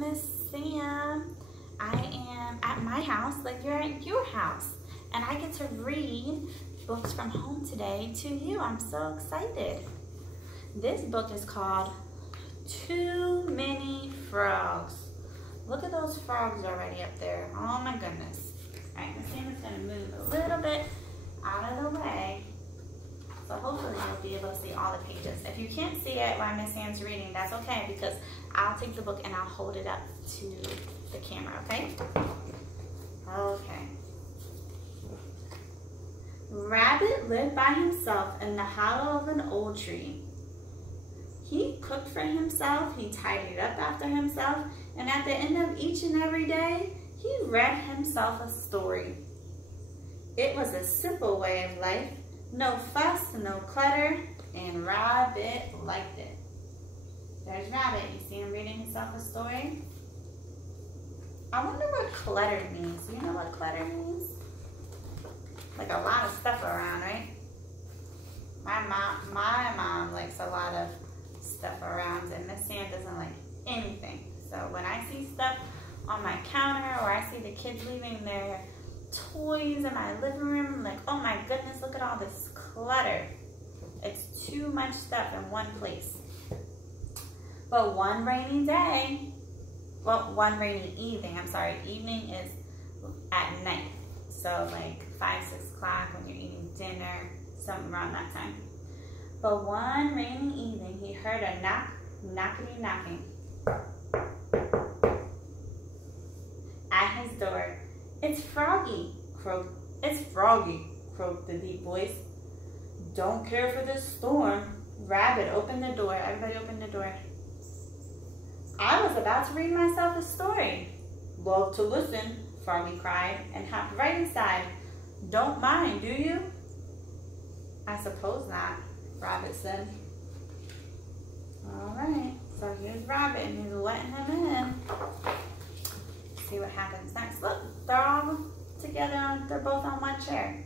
Miss Sam. I am at my house like you're at your house. And I get to read books from home today to you. I'm so excited. This book is called Too Many Frogs. Look at those frogs already up there. Oh my goodness. All right, Miss Sam is gonna move a little bit out of the way. So hopefully you'll be able to see all the pages. If you can't see it while Miss Sam's reading, that's okay, because I'll take the book and I'll hold it up to the camera, okay? Okay. Rabbit lived by himself in the hollow of an old tree. He cooked for himself, he tidied up after himself, and at the end of each and every day, he read himself a story. It was a simple way of life. No fuss, no clutter, and Rabbit liked it. There's Rabbit. You see him reading himself a story? I wonder what clutter means. Do you know what clutter means? Like a lot of stuff around, right? My mom likes a lot of stuff around, and Miss Sam doesn't like anything. So when I see stuff on my counter, or I see the kids leaving their toys in my living room, I'm like, oh my goodness, look at all this clutter. It's too much stuff in one place. But one rainy day, well, one rainy evening, I'm sorry, evening is at night. So like 5, 6 o'clock when you're eating dinner, something around that time. But one rainy evening, he heard a knockety knocking at his door. It's Froggy, croaked the deep voice. Don't care for this storm. Rabbit, open the door. Everybody open the door. I was about to read myself a story. Love to listen, Froggy cried, and hopped right inside. Don't mind, do you? I suppose not, Rabbit said. All right, so here's Rabbit, and he's letting him in. See what happens next. Look, they're all together, they're both on one chair.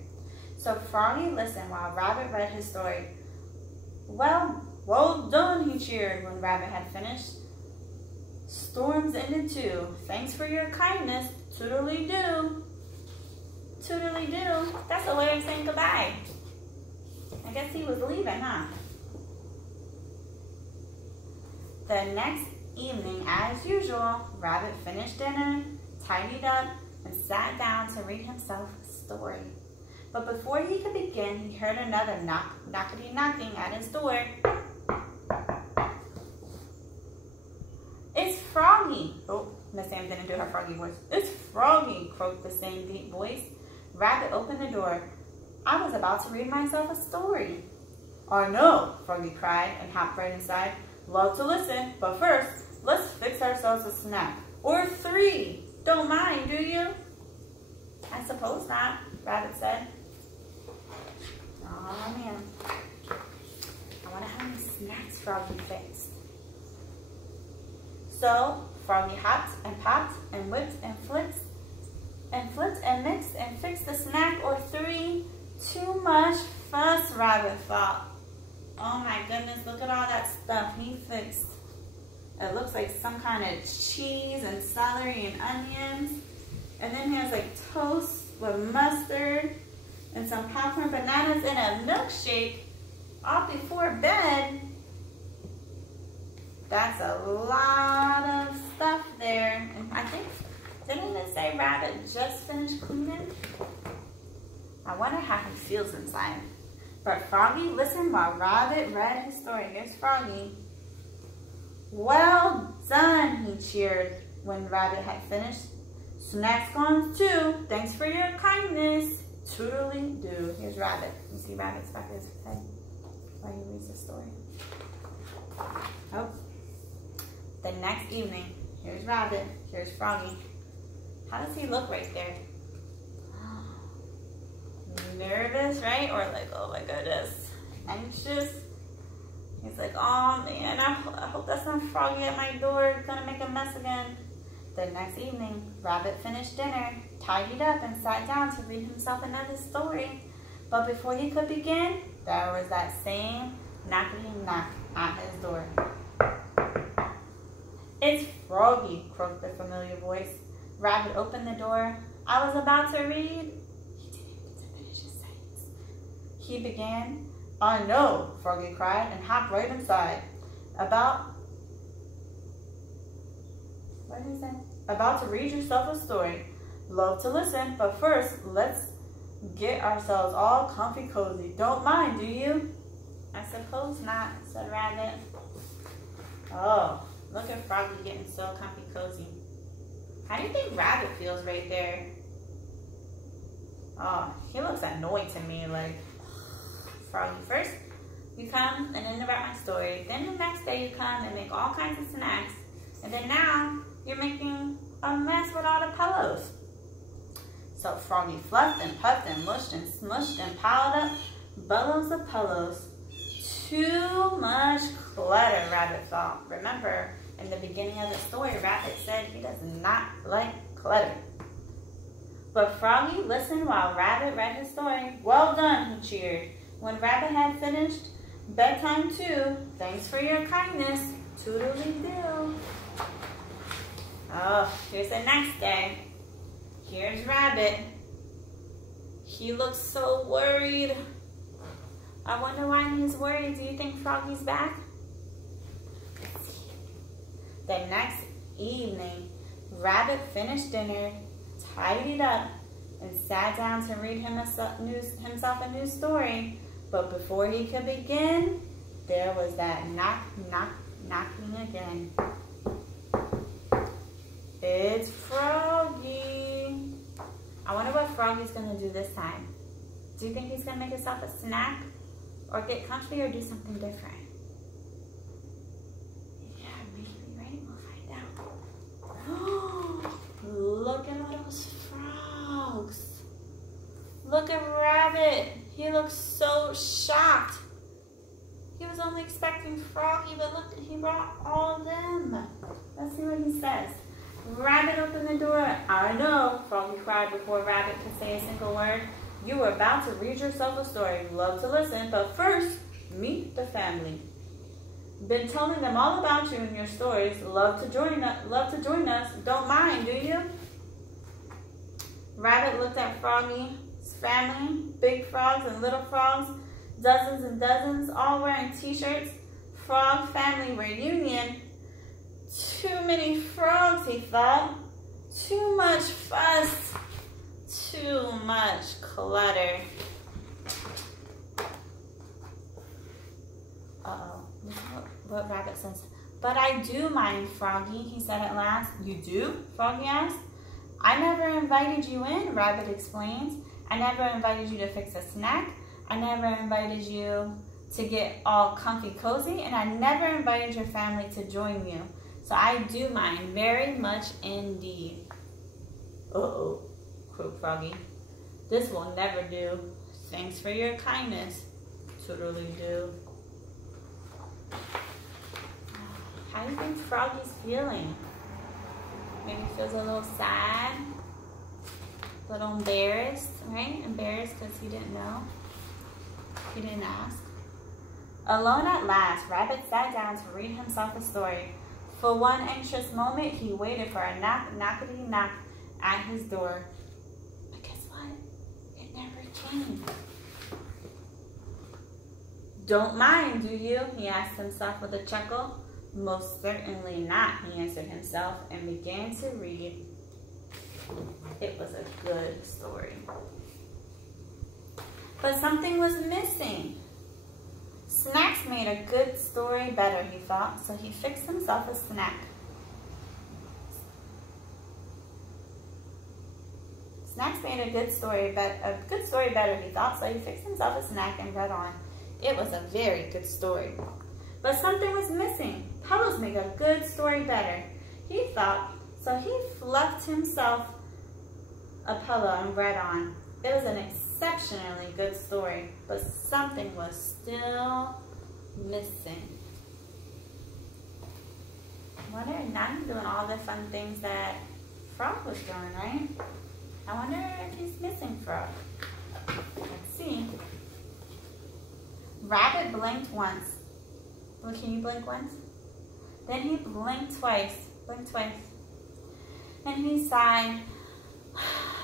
So Froggy listened while Rabbit read his story. Well done, he cheered when Rabbit had finished. Storms ended too. Thanks for your kindness. Toodly-doo. Toodly-doo. That's a way of saying goodbye. I guess he was leaving, huh? The next evening, as usual, Rabbit finished dinner, tidied up, and sat down to read himself a story. But before he could begin, he heard another knockety knocking at his door. It's Froggy. Oh, Miss Sam didn't do her Froggy voice. It's Froggy, croaked the same deep voice. Rabbit opened the door. I was about to read myself a story. I know, Froggy cried and hopped right inside. Love to listen, but first, let's fix ourselves a snack. Or 3. Don't mind, do you? I suppose not, Rabbit said. Oh man. I wonder how many snacks Froggy fixed. So, Froggy hopped and popped and whipped and flipped and mixed and fixed a snack or 3. Too much fuss, Rabbit thought. Oh my goodness, look at all that stuff he fixed. It looks like some kind of cheese and celery and onions. And then he has like toast with mustard and some popcorn bananas in a milkshake all before bed. That's a lot of stuff there. And I think, didn't it say Rabbit just finished cleaning? I wonder how he feels inside. But Froggy listened while Rabbit read his story. Here's Froggy. Well done, he cheered when Rabbit had finished. Snacks gone too. Thanks for your kindness. Toodly-doo. Here's Rabbit. You see Rabbit's back of his head while he reads the story. Oh. The next evening, here's Rabbit. Here's Froggy. How does he look right there? Nervous, right? Or like, oh my goodness, anxious. He's like, oh man, I hope that's not Froggy at my door. He's gonna make a mess again. The next evening, Rabbit finished dinner, tidied up, and sat down to read himself another story. But before he could begin, there was that same knockety knock at his door. It's Froggy, croaked the familiar voice. Rabbit opened the door. I was about to read. He didn't even get to finish his sentence. He began. I know, Froggy cried and hopped right inside. About to read yourself a story. Love to listen, but first, let's get ourselves all comfy cozy. Don't mind, do you? I suppose not, said Rabbit. Oh, look at Froggy getting so comfy cozy. How do you think Rabbit feels right there? Oh, he looks annoyed to me, like, Froggy, first you come and interrupt my story. Then the next day you come and make all kinds of snacks. And then now you're making a mess with all the pillows. So Froggy fluffed and puffed and mushed and smushed and piled up billows of pillows. Too much clutter, Rabbit thought. Remember, in the beginning of the story, Rabbit said he does not like clutter. But Froggy listened while Rabbit read his story. Well done, he cheered. When Rabbit had finished, bedtime too. Thanks for your kindness. Toodly-doo. Oh, here's the next day. Here's Rabbit. He looks so worried. I wonder why he's worried. Do you think Froggy's back? Let's see. The next evening, Rabbit finished dinner, tidied up, and sat down to read himself a new story. But before he could begin, there was that knocking again. It's Froggy. I wonder what Froggy's gonna do this time. Do you think he's gonna make himself a snack? Or get comfy or do something different? Yeah, maybe, right? We'll find out. Look at all those frogs. Look at Rabbit. He looks so shocked. He was only expecting Froggy, but look, he brought all of them. Let's see what he says. Rabbit opened the door. I know, Froggy cried before Rabbit could say a single word. You were about to read yourself a story. Love to listen, but first, meet the family. Been telling them all about you and your stories. Love to join us. Don't mind, do you? Rabbit looked at Froggy's family, big frogs and little frogs, dozens and dozens, all wearing t-shirts. Frog family reunion. Too many frogs, he thought. Too much fuss. Too much clutter. Uh-oh. This is what Rabbit says. But I do mind, Froggy, he said at last. You do? Froggy asked. I never invited you in, Rabbit explains. I never invited you to fix a snack. I never invited you to get all comfy cozy. And I never invited your family to join you. So I do mind very much indeed. Uh-oh, croaked Froggy. This will never do. Thanks for your kindness. Toodly-doo. How do you think Froggy's feeling? Maybe he feels a little sad, a little embarrassed, right? Embarrassed because he didn't know. He didn't ask. Alone at last, Rabbit sat down to read himself a story. For one anxious moment, he waited for a knockety-knock at his door. But guess what? It never came. Don't mind, do you? He asked himself with a chuckle. Most certainly not, he answered himself and began to read. It was a good story. But something was missing. Snacks made a good story better, he thought, so he fixed himself a snack. Snacks made a good story better, he thought, so he fixed himself a snack and read on. It was a very good story. But something was missing. Pillows make a good story better, he thought, so he fluffed himself a pillow and read on. It was an exceptionally good story, but something was still missing. I wonder, now he's doing all the fun things that Frog was doing, right? I wonder if he's missing Frog. Let's see. Rabbit blinked once. Well, can you blink once? Then he blinked twice. Blink twice. And he sighed.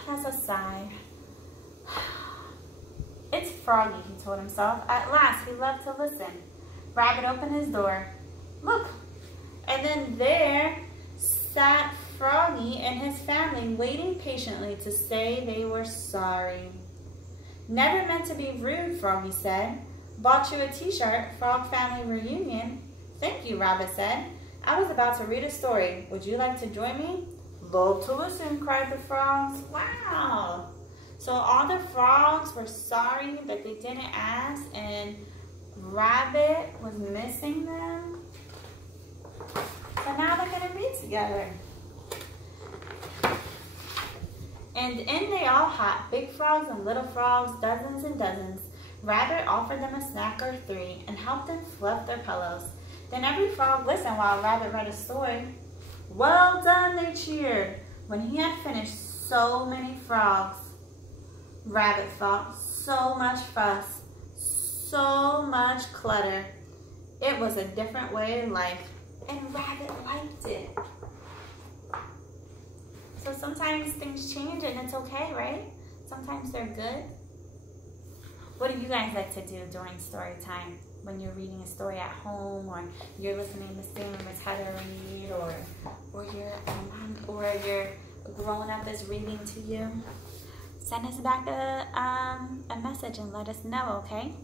That's a sigh. It's Froggy, he told himself. At last, he loved to listen. Rabbit opened his door. Look! And then there sat Froggy and his family waiting patiently to say they were sorry. Never meant to be rude, Froggy said. Bought you a t-shirt, Frog Family Reunion. Thank you, Rabbit said. I was about to read a story. Would you like to join me? Love to listen, cried the frogs. Wow! So all the frogs were sorry that they didn't ask, and Rabbit was missing them. So now they're going to be together. And in they all hopped, big frogs and little frogs, dozens and dozens. Rabbit offered them a snack or three and helped them fluff their pillows. Then every frog listened while Rabbit read a story. Well done, they cheered. When he had finished, so many frogs. Rabbit thought, so much fuss, so much clutter. It was a different way of life, and Rabbit liked it. So sometimes things change and it's okay, right? Sometimes they're good. What do you guys like to do during story time? When you're reading a story at home, or you're listening to Sam or Heather read, or your grown-up is reading to you? Send us back a message and let us know, okay?